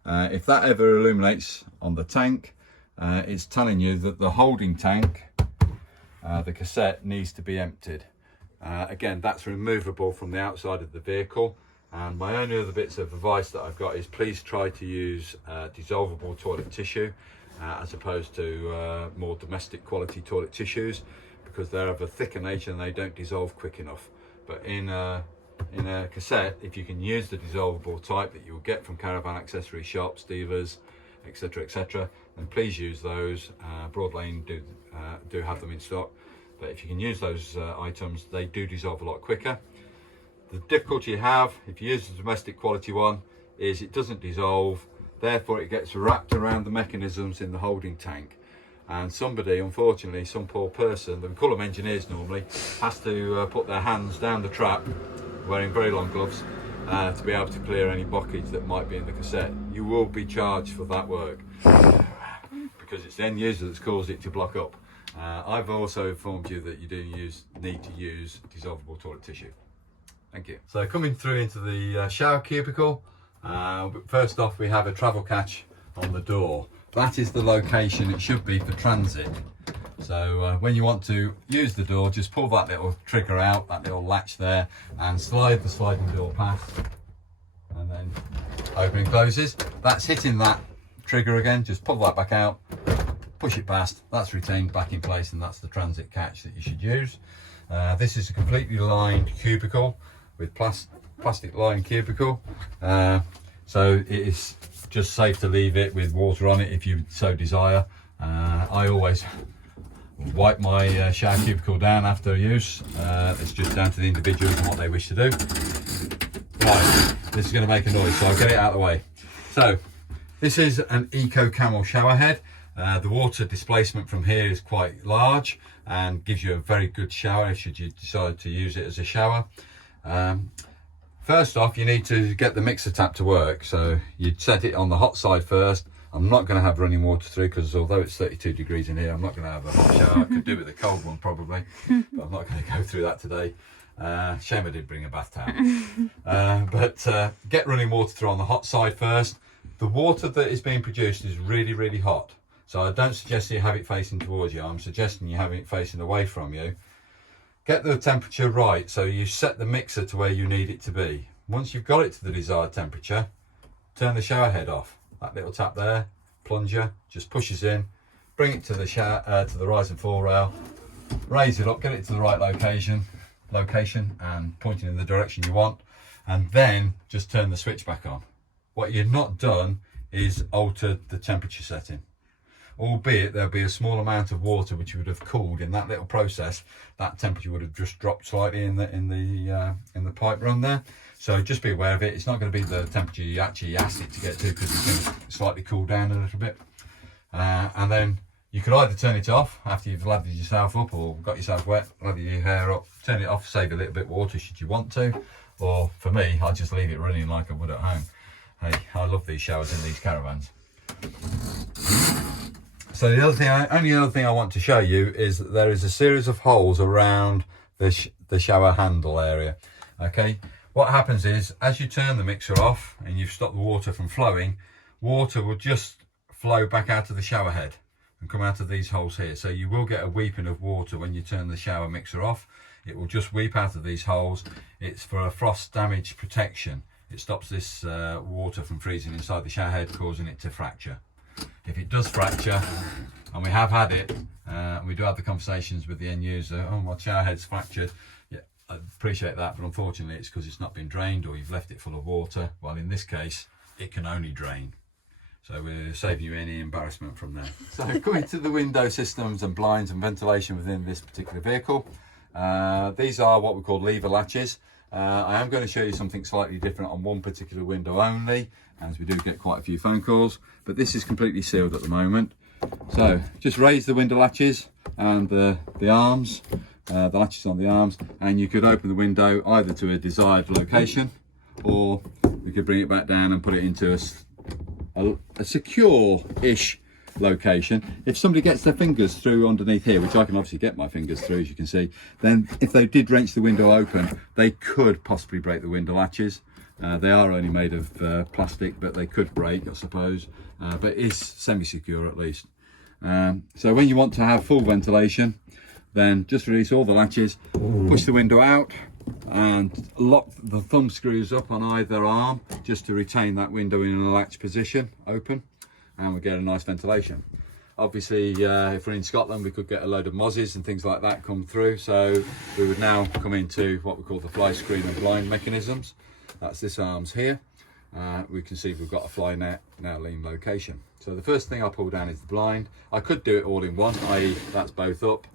If that ever illuminates on the tank, it's telling you that the holding tank, the cassette, needs to be emptied. Again, that's removable from the outside of the vehicle, and my only other bits of advice that I've got is please try to use dissolvable toilet tissue as opposed to more domestic quality toilet tissues, because they're of a thicker nature and they don't dissolve quick enough. But in a cassette, if you can use the dissolvable type that you'll get from caravan accessory shops, dealers, etc., then please use those. Broad Lane do have them in stock, but if you can use those items, they do dissolve a lot quicker. The difficulty you have if you use the domestic quality one is it doesn't dissolve, therefore it gets wrapped around the mechanisms in the holding tank, and somebody, unfortunately, some poor person, we call them engineers normally, has to put their hands down the trap wearing very long gloves to be able to clear any blockage that might be in the cassette. You will be charged for that work because it's the end user that's caused it to block up. I've also informed you that you do need to use dissolvable toilet tissue. Thank you. So coming through into the shower cubicle, first off we have a travel catch on the door. That is the location it should be for transit. So when you want to use the door, just pull that little trigger out, that little latch there, and slide the sliding door past, and then open and closes. That's hitting that trigger again, just pull that back out, push it past, that's retained back in place, and that's the transit catch that you should use. This is a completely lined cubicle with plastic lined cubicle, so it is just safe to leave it with water on it if you so desire. I always wipe my shower cubicle down after use. It's just down to the individuals and what they wish to do. Right, this is going to make a noise, so I'll get it out of the way. So this is an Eco Camel shower head. The water displacement from here is quite large and gives you a very good shower should you decide to use it as a shower. First off, you need to get the mixer tap to work. So you'd set it on the hot side first. I'm not going to have running water through because although it's 32 degrees in here, I'm not going to have a hot shower. I could do with a cold one probably, but I'm not going to go through that today. Shame I did bring a bath towel. But get running water through on the hot side first. The water that is being produced is really, really hot. So I don't suggest you have it facing towards you. I'm suggesting you have it facing away from you. Get the temperature right, so you set the mixer to where you need it to be. Once you've got it to the desired temperature, turn the shower head off. That little tap there, plunger, just pushes in, bring it to the shower, to the rise and fall rail, raise it up, get it to the right location and pointing in the direction you want, and then just turn the switch back on. What you've not done is altered the temperature setting. Albeit there'll be a small amount of water which would have cooled in that little process. That temperature would have just dropped slightly in the pipe run there. So just be aware of it. It's not going to be the temperature you actually asked it to get to because it's going to slightly cool down a little bit. And then you could either turn it off after you've lathered yourself up or got yourself wet, lather your hair up, turn it off, save a little bit of water should you want to. Or for me, I'll just leave it running like I would at home. Hey, I love these showers in these caravans. So the only other thing I want to show you is that there is a series of holes around the shower handle area. Okay, what happens is as you turn the mixer off and you've stopped the water from flowing, water will just flow back out of the shower head and come out of these holes here. So you will get a weeping of water when you turn the shower mixer off. It will just weep out of these holes. It's for a frost damage protection. It stops this water from freezing inside the shower head, causing it to fracture. If it does fracture, and we have had it, we do have the conversations with the end user, oh, my shower head's fractured. Yeah, I appreciate that, but unfortunately it's because it's not been drained or you've left it full of water. Well, in this case, it can only drain. So we're saving you any embarrassment from there. So coming to the window systems and blinds and ventilation within this particular vehicle, these are what we call lever latches. I am going to show you something slightly different on one particular window only, as we do get quite a few phone calls, but this is completely sealed at the moment. So just raise the window latches and the arms, the latches on the arms, and you could open the window either to a desired location, or we could bring it back down and put it into a secure-ish location. If somebody gets their fingers through underneath here, which I can obviously get my fingers through, as you can see, then if they did wrench the window open, they could possibly break the window latches. They are only made of plastic, but they could break, I suppose, but it's semi-secure at least. So when you want to have full ventilation, then just release all the latches, push the window out and lock the thumb screws up on either arm just to retain that window in a latch position open, and we get a nice ventilation. Obviously, if we're in Scotland, we could get a load of mozzies and things like that come through, so we would now come into what we call the fly screen and blind mechanisms. That's this arms here. We can see we've got a fly net now lean location. So the first thing I pull down is the blind. I could do it all in one, i.e. that's both up,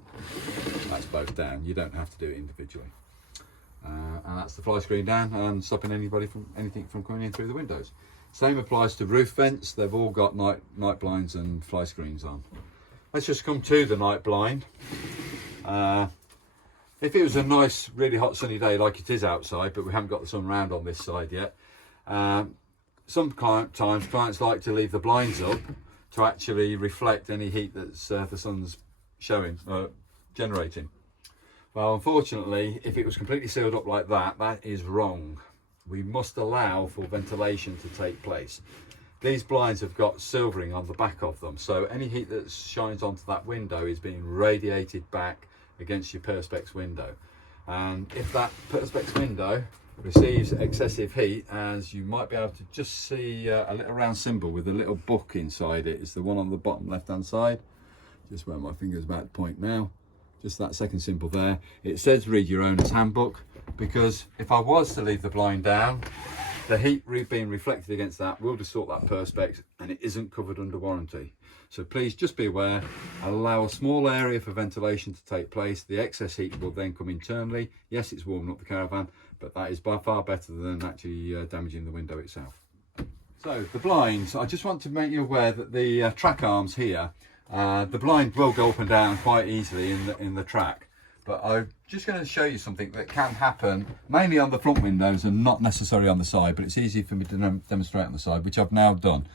that's both down. You don't have to do it individually. And that's the fly screen down and stopping anything from coming in through the windows. Same applies to roof vents. They've all got night blinds and fly screens on. Let's just come to the night blind. If it was a nice, really hot sunny day like it is outside, but we haven't got the sun round on this side yet, sometimes clients like to leave the blinds up to actually reflect any heat that's the sun's generating. Well, unfortunately, if it was completely sealed up like that, that is wrong. We must allow for ventilation to take place. these blinds have got silvering on the back of them, so any heat that shines onto that window is being radiated back against your perspex window. And if that perspex window receives excessive heat, as you might be able to just see a little round symbol with a little book inside it, it's the one on the bottom left hand side, just where my finger's about to point now, just that second symbol there. It says read your owner's handbook, because if I was to leave the blind down, the heat being reflected against that will distort that perspex, and it isn't covered under warranty. So please just be aware, allow a small area for ventilation to take place. The excess heat will then come internally. Yes, it's warming up the caravan, but that is by far better than actually damaging the window itself. So the blinds, I just want to make you aware that the track arms here, the blind will go up and down quite easily in the track. But I'm just going to show you something that can happen mainly on the front windows and not necessarily on the side, but it's easy for me to demonstrate on the side, which I've now done.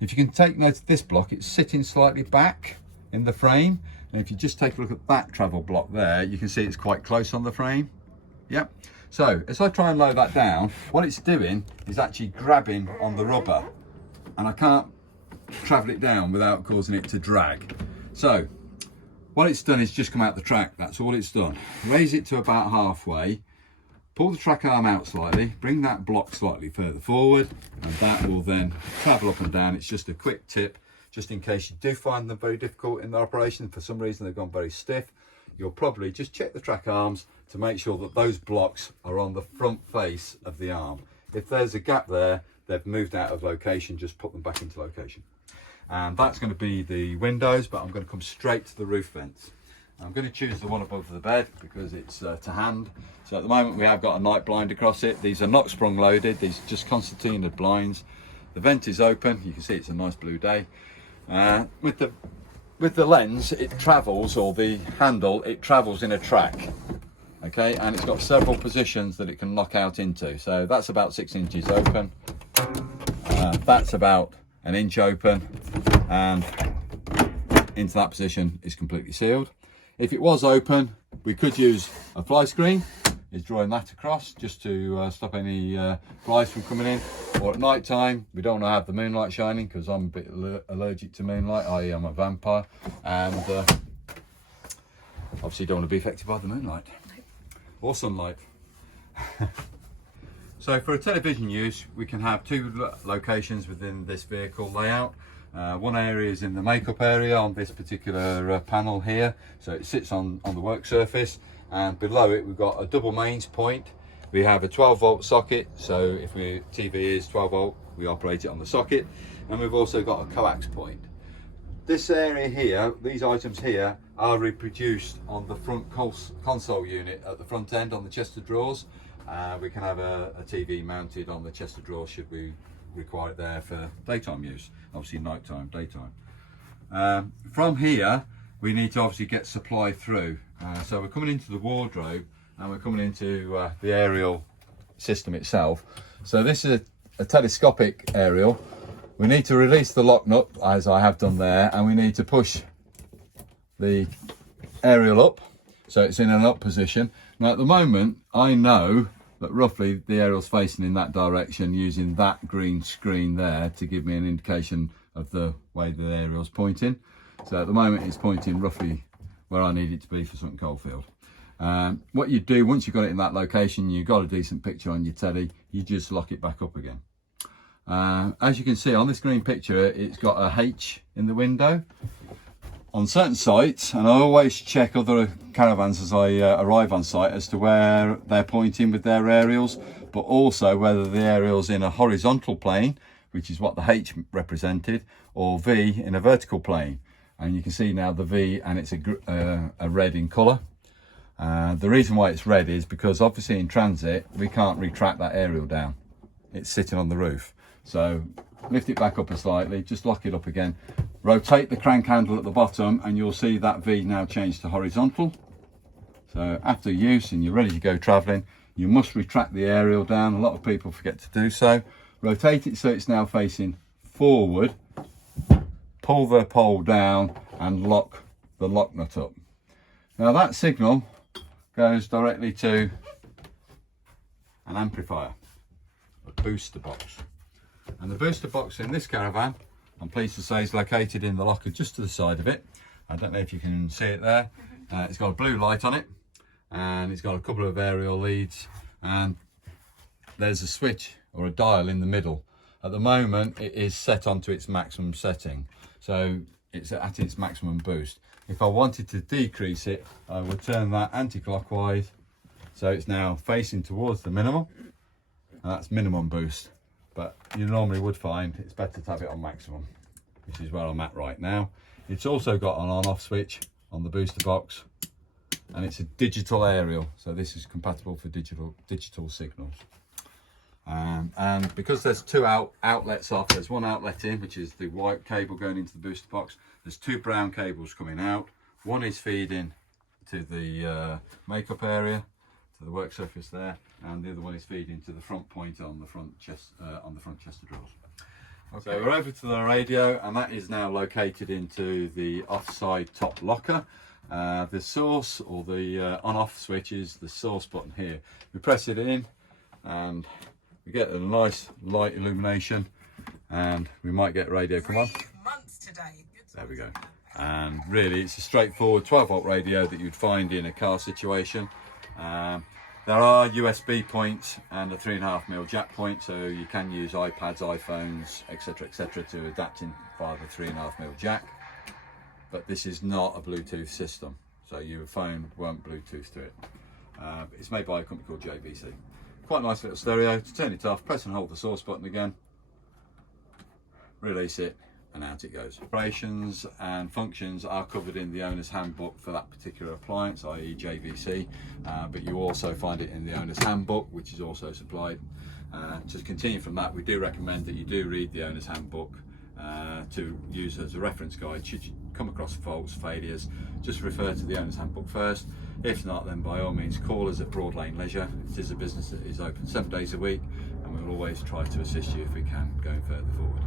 If you can take note of this block, it's sitting slightly back in the frame. And if you just take a look at that travel block there, you can see it's quite close on the frame. Yep. So as I try and lower that down, what it's doing is actually grabbing on the rubber, and I can't travel it down without causing it to drag. So what it's done is just come out the track, that's all it's done. Raise it to about halfway, pull the track arm out slightly, bring that block slightly further forward, and that will then travel up and down. It's just a quick tip, just in case you do find them very difficult in the operation, for some reason they've gone very stiff. You'll probably just check the track arms to make sure that those blocks are on the front face of the arm. If there's a gap there, they've moved out of location, just put them back into location. And that's going to be the windows, but I'm going to come straight to the roof vents. I'm going to choose the one above the bed because it's to hand. So at the moment we have got a night blind across it. These are not sprung loaded, these are just concertina blinds. The vent is open, you can see it's a nice blue day. With the lens, it travels, or the handle, it travels in a track. Okay, and it's got several positions that it can lock out into. So that's about 6 inches open. That's about an inch open, and into that position is completely sealed. If it was open, we could use a fly screen, is drawing that across just to stop any flies from coming in. Or at night time, we don't want to have the moonlight shining because I'm a bit allergic to moonlight. I am a vampire, and obviously don't want to be affected by the moonlight or sunlight. So for a television use, we can have 2 locations within this vehicle layout. One area is in the makeup area on this particular panel here. So it sits on the work surface, and below it we've got a double mains point. We have a 12-volt socket, so if TV is 12 volt, we operate it on the socket. And we've also got a coax point. This area here, these items here, are reproduced on the front console unit at the front end on the chest of drawers. We can have a TV mounted on the chest of drawers should we require it there for daytime use, obviously nighttime, daytime. From here we need to obviously get supply through, so we're coming into the wardrobe and we're coming into the aerial system itself. So this is a telescopic aerial. We need to release the lock nut, as I have done there, and we need to push the aerial up so it's in an up position. Now at the moment I know that roughly the aerial's facing in that direction, using that green screen there to give me an indication of the way the aerial's pointing. So at the moment it's pointing roughly where I need it to be for Sutton Coldfield. What you do once you've got it in that location, you've got a decent picture on your telly, you just lock it back up again. As you can see on this green picture, it's got a H in the window. On certain sites, and I always check other caravans as I arrive on site as to where they're pointing with their aerials, but also whether the aerial's in a horizontal plane, which is what the H represented, or V in a vertical plane. And you can see now the V, and it's a red in colour. The reason why it's red is because obviously in transit we can't retract that aerial down. It's sitting on the roof. So lift it back up slightly, just lock it up again, rotate the crank handle at the bottom, and you'll see that V now change to horizontal. So after use and you're ready to go travelling, you must retract the aerial down. A lot of people forget to do so. Rotate it so it's now facing forward, pull the pole down and lock the lock nut up. Now that signal goes directly to an amplifier, a booster box. And the booster box in this caravan, I'm pleased to say, is located in the locker just to the side of it. I don't know if you can see it there. It's got a blue light on it, and it's got a couple of aerial leads, and there's a switch or a dial in the middle. At the moment it is set onto its maximum setting, so it's at its maximum boost. If I wanted to decrease it, I would turn that anti-clockwise, so it's now facing towards the minimum, and that's minimum boost. But you normally would find it's better to have it on maximum, which is where I'm at right now. It's also got an on-off switch on the booster box, and it's a digital aerial, so this is compatible for digital signals. And because there's two outlets off, there's one outlet in, which is the white cable going into the booster box. There's two brown cables coming out. One is feeding to the makeup area, to the work surface there, and the other one is feeding to the front point on the front chest of drawers. Okay. So we're over to the radio, and that is now located into the offside top locker. The source, or the on-off switch, is the source button here. We press it in, and we get a nice light illumination, and we might get radio come on. 3 months today. There we go. And really, it's a straightforward 12-volt radio that you'd find in a car situation. There are USB points and a 3.5mm jack point, so you can use iPads, iPhones, etc., to adapt in via the 3.5mm jack. But this is not a Bluetooth system, so your phone won't Bluetooth to it. It's made by a company called JVC. Quite a nice little stereo. To turn it off, press and hold the source button again, release it, and out it goes. Operations and functions are covered in the owner's handbook for that particular appliance, i.e. JVC, but you also find it in the owner's handbook, which is also supplied. To continue from that, we do recommend that you do read the owner's handbook to use as a reference guide. Should you come across faults, failures, just refer to the owner's handbook first. If not, then by all means call us at Broad Lane Leisure. It is a business that is open 7 days a week, and we will always try to assist you if we can going further forward.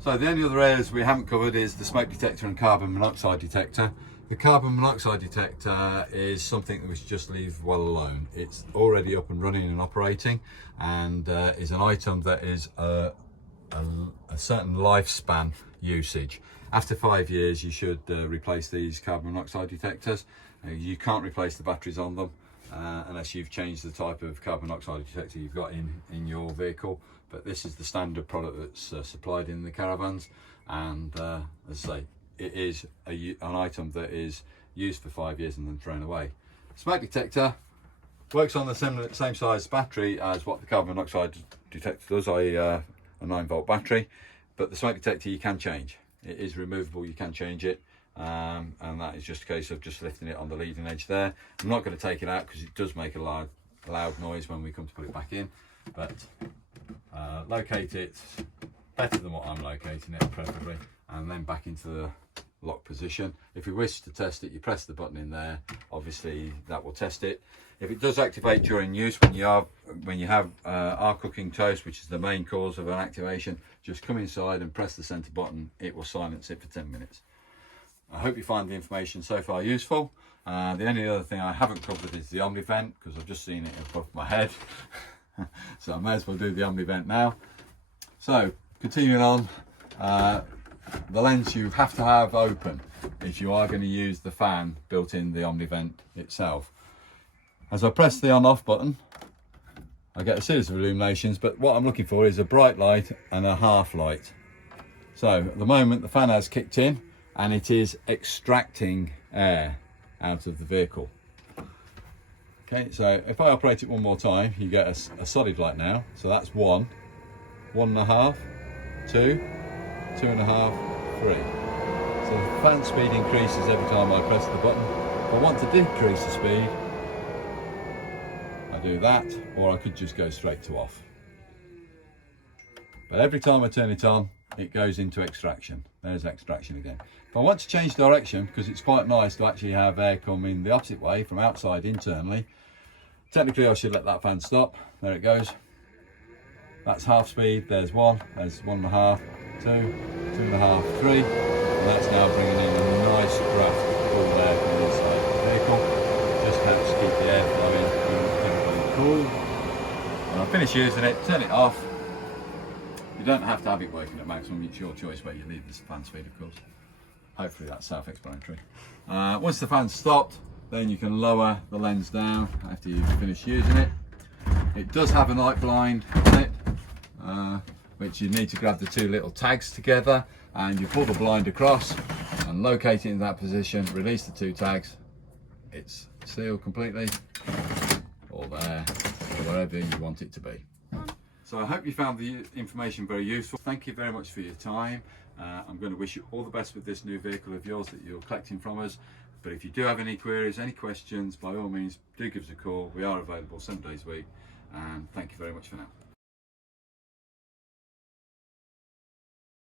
So the only other areas we haven't covered is the smoke detector and carbon monoxide detector. The carbon monoxide detector is something that we should just leave well alone. It's already up and running and operating, and is an item that is a certain lifespan usage. After 5 years, you should replace these carbon monoxide detectors. You can't replace the batteries on them unless you've changed the type of carbon monoxide detector you've got in your vehicle. But this is the standard product that's supplied in the caravans, and as I say, it is an item that is used for 5 years and then thrown away. Smoke detector works on the same size battery as what the carbon monoxide detector does, i.e. a 9-volt battery, but the smoke detector you can change. It is removable, you can change it, and that is just a case of just lifting it on the leading edge there. I'm not going to take it out because it does make a loud noise when we come to put it back in, but locate it better than what I'm locating it, preferably, and then back into the lock position. If you wish to test it, you press the button in there, obviously that will test it. If it does activate during use, when you have our cooking toast, which is the main cause of an activation, just come inside and press the center button. It will silence it for 10 minutes. I hope you find the information so far useful. The only other thing I haven't covered is the Omni vent, because I've just seen it above my head. So I may as well do the Omni vent now. So continuing on, the lens you have to have open if you are going to use the fan built in the Omni vent itself. As I press the on off button, I get a series of illuminations, but what I'm looking for is a bright light and a half light. So at the moment the fan has kicked in and it is extracting air out of the vehicle. Okay, so if I operate it one more time, you get a solid light now. So that's 1, 1.5, 2, 2.5, 3. So the fan speed increases every time I press the button. If I want to decrease the speed, I do that, or I could just go straight to off. But every time I turn it on, it goes into extraction. There's extraction again. If I want to change direction, because it's quite nice to actually have air coming the opposite way from outside internally, technically I should let that fan stop. There it goes. That's half speed. There's 1, there's 1.5, 2, 2.5, 3, and that's now bringing in a nice draft of cool air from inside the vehicle. Just helps keep the air flowing and everybody cool. When I finish using it, turn it off, You don't have to have it working at maximum, it's your choice where you leave this fan speed, of course. Hopefully that's self-explanatory. Once the fan's stopped, then you can lower the lens down after you've finished using it. It does have a night blind on it, which you need to grab the two little tags together, and you pull the blind across and locate it in that position, release the two tags. It's sealed completely, or there, or wherever you want it to be. So I hope you found the information very useful. Thank you very much for your time. I'm going to wish you all the best with this new vehicle of yours that you're collecting from us. But if you do have any queries, any questions, by all means, do give us a call. We are available 7 days a week. And thank you very much for now.